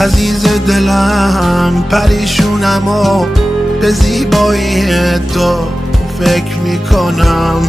عزیز دلم پریشونم و به زیبایی تو فکر میکنم.